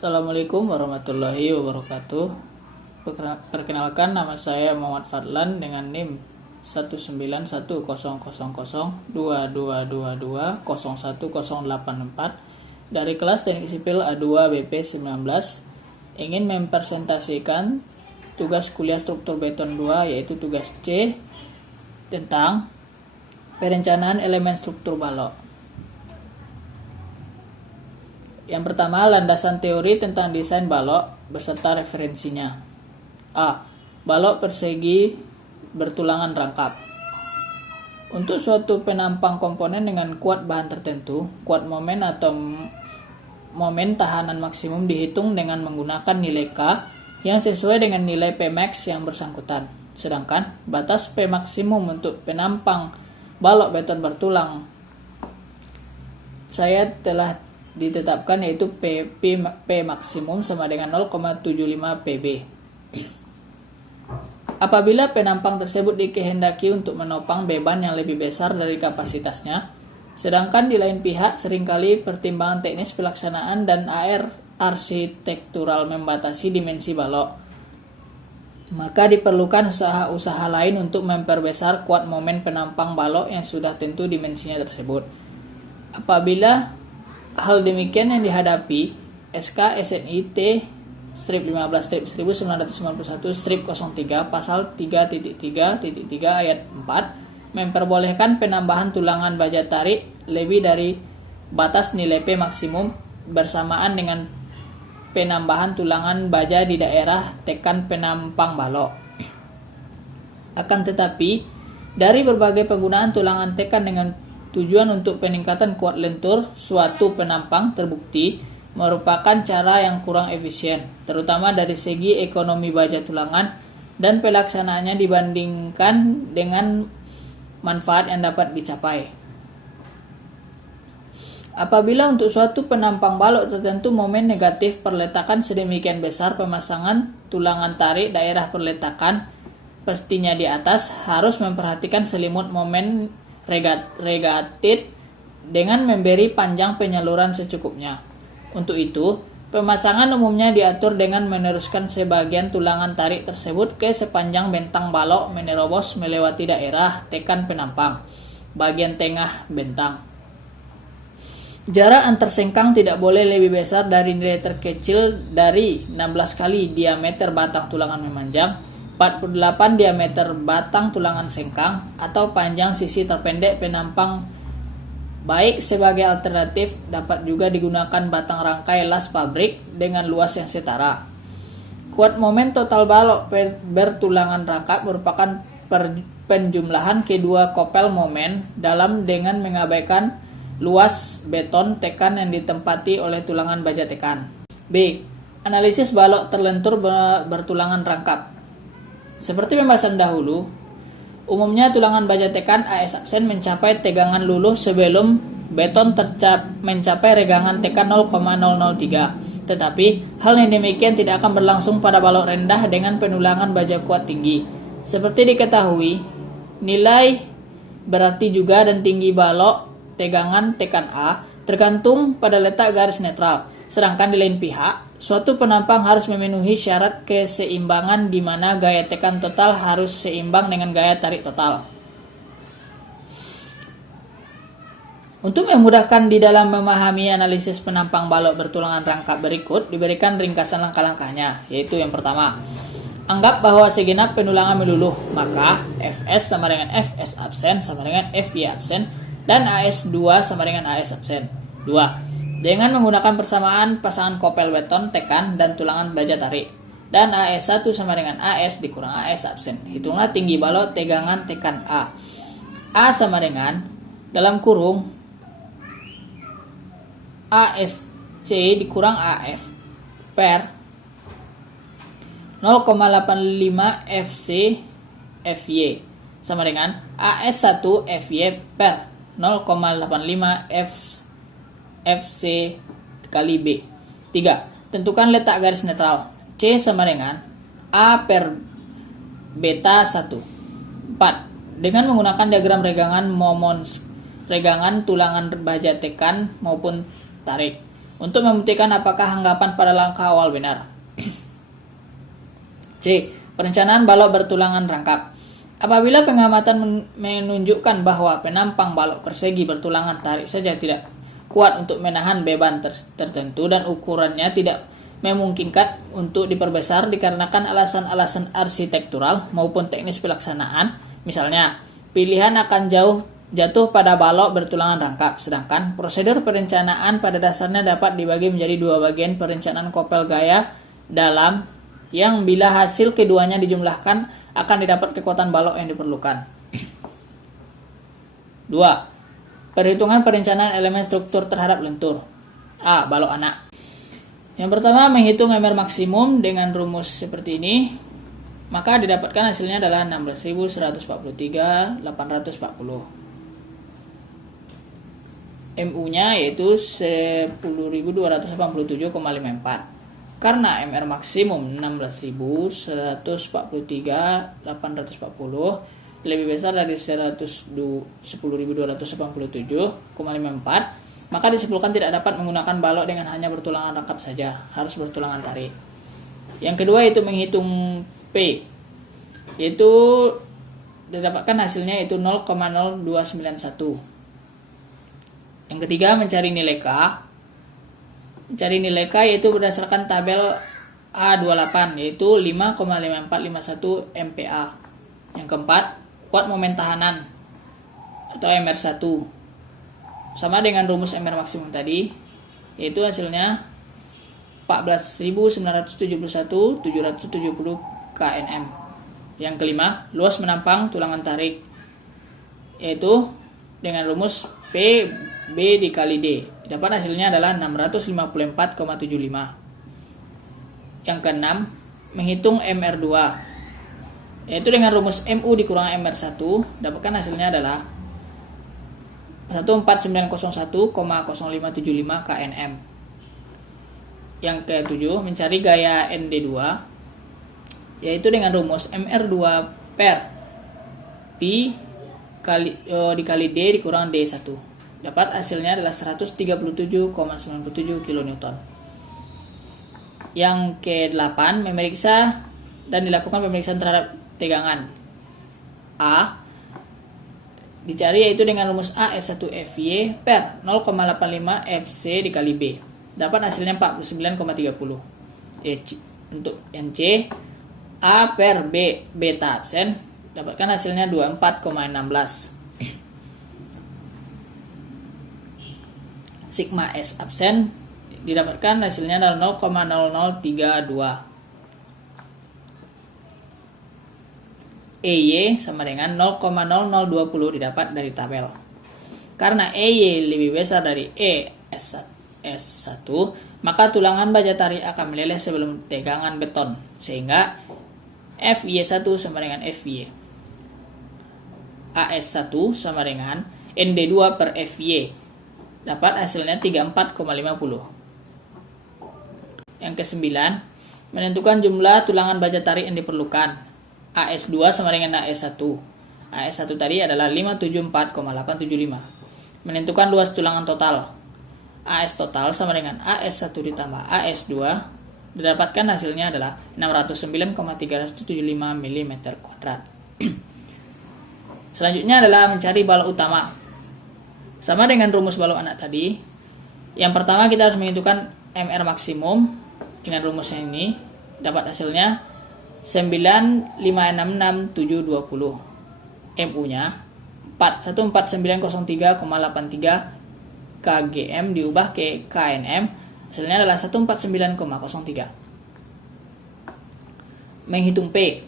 Assalamualaikum warahmatullahi wabarakatuh. Perkenalkan, nama saya Muhammad Fadlan dengan NIM 191002222010084 dari kelas Teknik Sipil A2 BP 19, ingin mempresentasikan tugas kuliah struktur beton 2, yaitu tugas C tentang perencanaan elemen struktur balok. Yang pertama, landasan teori tentang desain balok beserta referensinya. A. Balok persegi bertulangan rangkap. Untuk suatu penampang komponen dengan kuat bahan tertentu, kuat momen atau momen tahanan maksimum dihitung dengan menggunakan nilai K yang sesuai dengan nilai Pmax yang bersangkutan. Sedangkan batas P maksimum untuk penampang balok beton bertulang saya telah ditetapkan, yaitu P maksimum sama dengan 0,75 Pb. Apabila penampang tersebut dikehendaki untuk menopang beban yang lebih besar dari kapasitasnya, sedangkan di lain pihak seringkali pertimbangan teknis pelaksanaan dan AR arsitektural membatasi dimensi balok, maka diperlukan usaha-usaha lain untuk memperbesar kuat momen penampang balok yang sudah tentu dimensinya tersebut. Apabila hal demikian yang dihadapi, SK SNI T-15-1991-03 pasal 3.3.3 ayat 4 memperbolehkan penambahan tulangan baja tarik lebih dari batas nilai P maksimum bersamaan dengan penambahan tulangan baja di daerah tekan penampang balok. Akan tetapi, dari berbagai penggunaan tulangan tekan dengan tujuan untuk peningkatan kuat lentur suatu penampang terbukti merupakan cara yang kurang efisien, terutama dari segi ekonomi baja tulangan dan pelaksanaannya dibandingkan dengan manfaat yang dapat dicapai. Apabila untuk suatu penampang balok tertentu momen negatif perletakan sedemikian besar, pemasangan tulangan tarik daerah perletakan pastinya di atas harus memperhatikan selimut momen regatit dengan memberi panjang penyaluran secukupnya. Untuk itu, pemasangan umumnya diatur dengan meneruskan sebagian tulangan tarik tersebut ke sepanjang bentang balok menerobos melewati daerah tekan penampang bagian tengah bentang. Jarak antar sengkang tidak boleh lebih besar dari nilai terkecil dari 16 kali diameter batang tulangan memanjang, 48 diameter batang tulangan sengkang, atau panjang sisi terpendek penampang. Baik, sebagai alternatif dapat juga digunakan batang rangkai las pabrik dengan luas yang setara. Kuat momen total balok bertulangan rangkap merupakan penjumlahan kedua kopel momen dalam dengan mengabaikan luas beton tekan yang ditempati oleh tulangan baja tekan. B. Analisis balok terlentur bertulangan rangkap. Seperti pembahasan dahulu, umumnya tulangan baja tekan AS absen mencapai tegangan luluh sebelum beton mencapai regangan tekan 0,003. Tetapi hal yang demikian tidak akan berlangsung pada balok rendah dengan penulangan baja kuat tinggi. Seperti diketahui, nilai berarti juga dan tinggi balok tegangan tekan A tergantung pada letak garis netral. Sedangkan di lain pihak, suatu penampang harus memenuhi syarat keseimbangan di mana gaya tekan total harus seimbang dengan gaya tarik total. Untuk memudahkan di dalam memahami analisis penampang balok bertulangan rangkap berikut, diberikan ringkasan langkah-langkahnya, yaitu yang pertama, anggap bahwa segenap penulangan meluluh, maka Fs sama dengan Fs absen sama dengan Fy absen, dan AS2 sama dengan AS absen. 2. Dengan menggunakan persamaan pasangan kopel beton tekan dan tulangan baja tarik, dan AS1 sama dengan AS dikurang AS absen. Hitunglah tinggi balok tegangan tekan A. A sama dengan dalam kurung ASC dikurang AF per 0,85 FC FY sama dengan AS1 FY per 0,85 FC kali B. 3. Tentukan letak garis netral. C sama dengan A per beta 1. 4. Dengan menggunakan diagram regangan tulangan baja tekan maupun tarik. untuk membuktikan apakah anggapan pada langkah awal benar. C. Perencanaan balok bertulangan rangkap. Apabila pengamatan menunjukkan bahwa penampang balok persegi bertulangan tarik saja tidak kuat untuk menahan beban tertentu dan ukurannya tidak memungkinkan untuk diperbesar dikarenakan alasan-alasan arsitektural maupun teknis pelaksanaan, misalnya pilihan akan jatuh pada balok bertulangan rangkap, sedangkan prosedur perencanaan pada dasarnya dapat dibagi menjadi dua bagian: perencanaan kopel gaya dalam yang bila hasil keduanya dijumlahkan akan didapat kekuatan balok yang diperlukan. 2. Perhitungan perencanaan elemen struktur terhadap lentur. A. Balok anak. Yang pertama, menghitung MR maksimum dengan rumus seperti ini, maka didapatkan hasilnya adalah 16.143.840. MU-nya yaitu 10.287,54. Karena MR maksimum 16.143.840 lebih besar dari 10.287,54, maka disimpulkan tidak dapat menggunakan balok dengan hanya bertulangan rangkap saja, harus bertulangan tarik. Yang kedua itu menghitung P, yaitu didapatkan hasilnya itu 0,0291. Yang ketiga mencari nilai K. Mencari nilai K yaitu berdasarkan tabel A28 yaitu 5,5451 MPa. Yang keempat, kuat momen tahanan atau MR1 sama dengan rumus MR maksimum tadi, yaitu hasilnya 14.971.770 kNm. Yang kelima, luas menampang tulangan tarik, yaitu dengan rumus P B dikali D. Dapat hasilnya adalah 654,75. Yang keenam, menghitung MR2, yaitu dengan rumus MU dikurang MR1, dapatkan hasilnya adalah 14901,0575 kNm. Yang ketujuh, mencari gaya ND2, yaitu dengan rumus MR2 per Pi dikali D dikurang D1. Dapat hasilnya adalah 137,97 kN. Yang ke-8, memeriksa dan dilakukan pemeriksaan terhadap tegangan. A dicari yaitu dengan rumus A S1 FY per 0,85 FC dikali B. Dapat hasilnya 49,30. Untuk yang C, A per B beta absen, dapatkan hasilnya 24,16. Sigma S absen didapatkan hasilnya adalah 0,0032. EY sama dengan 0,0020 didapat dari tabel. Karena EY lebih besar dari S1, maka tulangan baja tarik akan meleleh sebelum tegangan beton, sehingga FY1 sama dengan FY. AS1 sama dengan ND2 per FY. Dapat hasilnya 34,50. Yang ke-9, menentukan jumlah tulangan baja tarik yang diperlukan. AS2 sama dengan AS1. AS1 tadi adalah 574,875. Menentukan luas tulangan total. AS total sama dengan AS1 ditambah AS2. Didapatkan hasilnya adalah 609,375 mm². Selanjutnya adalah mencari balok utama. Sama dengan rumus balok anak tadi. Yang pertama kita harus menentukan MR maksimum dengan rumusnya ini. Dapat hasilnya 9566720. MU-nya 14903,83 kgm diubah ke kNm. Hasilnya adalah 149,03. Menghitung P.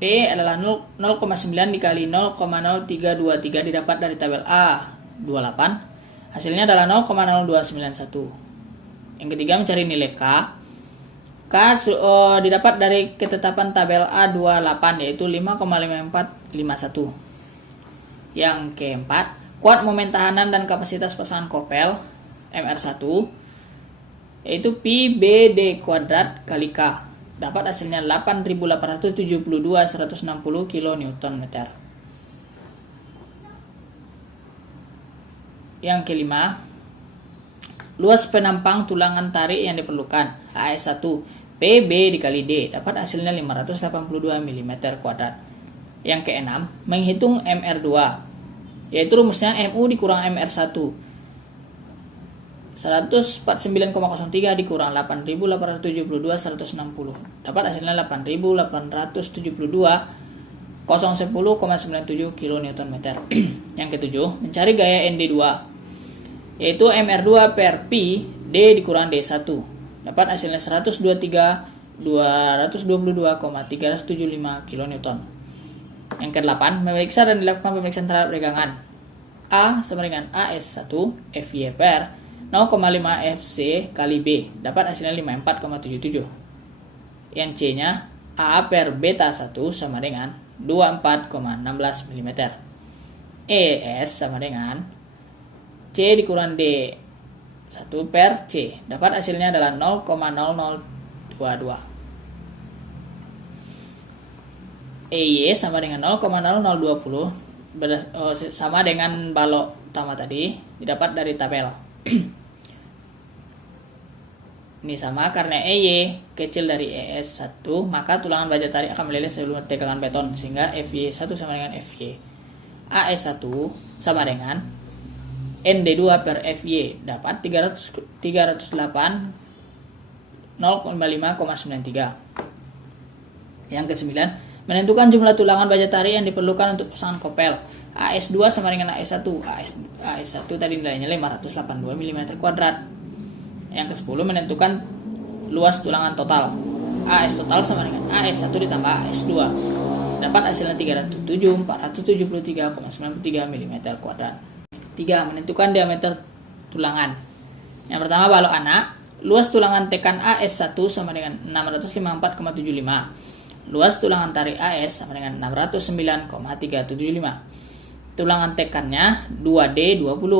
P adalah 0,9 dikali 0,0323 didapat dari tabel A28. Hasilnya adalah 0,0291. Yang ketiga mencari nilai K. K didapat dari ketetapan tabel A28 yaitu 5,5451. Yang keempat, kuat momen tahanan dan kapasitas pasangan kopel MR1 yaitu Pi BD kuadrat kali K. Dapat hasilnya 8.872/160 kN/m. Yang kelima, luas penampang tulangan tarik yang diperlukan AS1 PB dikali D dapat hasilnya 582 mm kuadrat. Yang keenam, menghitung MR2, yaitu rumusnya MU dikurang MR1 149,03 dikurang 8.872 160 dapat hasilnya 8.872 010,97 kN. Yang ketujuh, mencari gaya ND2, yaitu MR2 per Pi D dikurang D1 dapat hasilnya 123 222,375 kN. Yang kedelapan, memeriksa dan dilakukan pemeriksaan terhadap regangan A sama dengan AS1 FY per 0,5 FC kali B dapat hasilnya 54,77. Yang C-nya A per beta 1 sama dengan 24,16 mm. ES sama dengan C dikurang D 1 per C dapat hasilnya adalah 0,0022. EY sama dengan 0,0020 sama dengan balok utama tadi didapat dari tabel. Ini sama karena EY kecil dari ES1 maka tulangan baja tarik akan meleleh sebelum tegangan beton sehingga FY1 sama dengan FY. AS1 sama dengan ND2 per FY dapat 308 0,5,93. Yang kesembilan, menentukan jumlah tulangan baja tarik yang diperlukan untuk pasangan kopel. AS2 sama dengan AS1. AS1 tadi nilainya 582 mm kuadrat. Yang ke-10, menentukan luas tulangan total. AS total sama dengan AS1 ditambah AS2. Dapat hasilnya 307 473,93 mm kuadrat. 3. Menentukan diameter tulangan. Yang pertama, balok anak. Luas tulangan tekan AS1 sama dengan 654,75. Luas tulangan tarik AS sama dengan 609,375. Tulangan tekannya 2D20.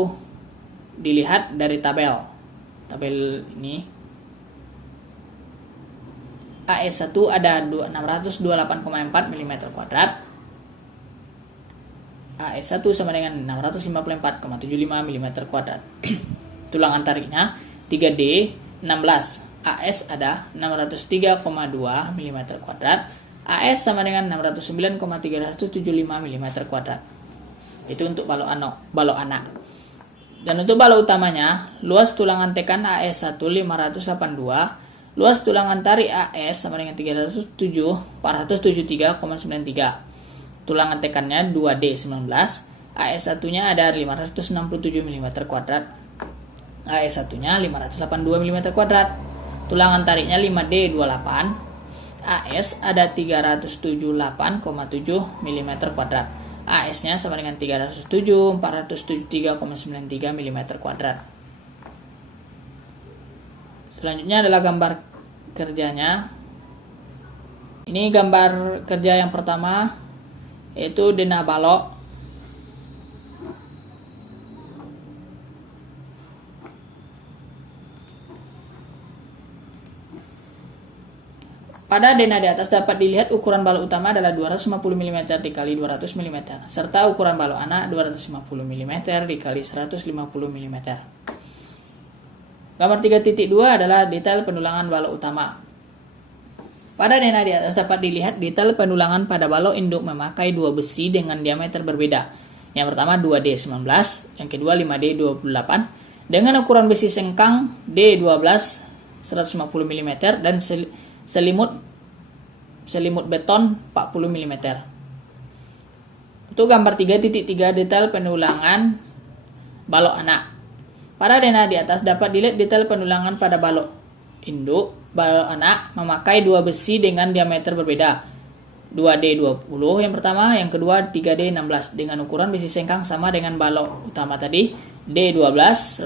Dilihat dari tabel ini. AS1 ada 628,4 mm kuadrat. AS1 sama dengan 654,75 mm kuadrat. Tulangan tariknya 3D 16. AS ada 603,2 mm kuadrat. AS sama dengan 609,375 mm kuadrat. Itu untuk balok anak. Dan untuk balok utamanya, luas tulangan tekan AS1 582, luas tulangan tarik AS sama dengan 473,93. Tulangan tekannya 2D19, AS1-nya ada 567 mm kuadrat. AS1-nya 582 mm kuadrat. Tulangan tariknya 5D28. AS ada 378,7 mm kuadrat. AS-nya sama dengan 473,93 mm kuadrat. Selanjutnya adalah gambar kerjanya. Ini gambar kerja yang pertama, yaitu denah balok. Pada denah di atas dapat dilihat ukuran balok utama adalah 250 mm dikali 200 mm, serta ukuran balok anak 250 mm dikali 150 mm. Gambar 3.2 adalah detail pendulangan balok utama. Pada denah di atas dapat dilihat detail pendulangan pada balok induk memakai dua besi dengan diameter berbeda. Yang pertama 2D19, yang kedua 5D28, dengan ukuran besi sengkang D12 150 mm dan selimut beton 40 mm. Untuk gambar 3.3 detail pendulangan balok anak. Pada denah di atas dapat dilihat detail pendulangan pada balok induk balok anak memakai dua besi dengan diameter berbeda. 2D20 yang pertama, yang kedua 3D16 dengan ukuran besi sengkang sama dengan balok utama tadi, D12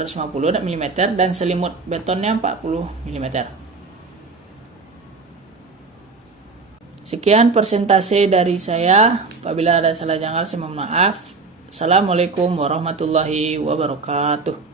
150 mm dan selimut betonnya 40 mm. Sekian persentase dari saya. Apabila ada salah janggal saya mohon maaf. Assalamualaikum warahmatullahi wabarakatuh.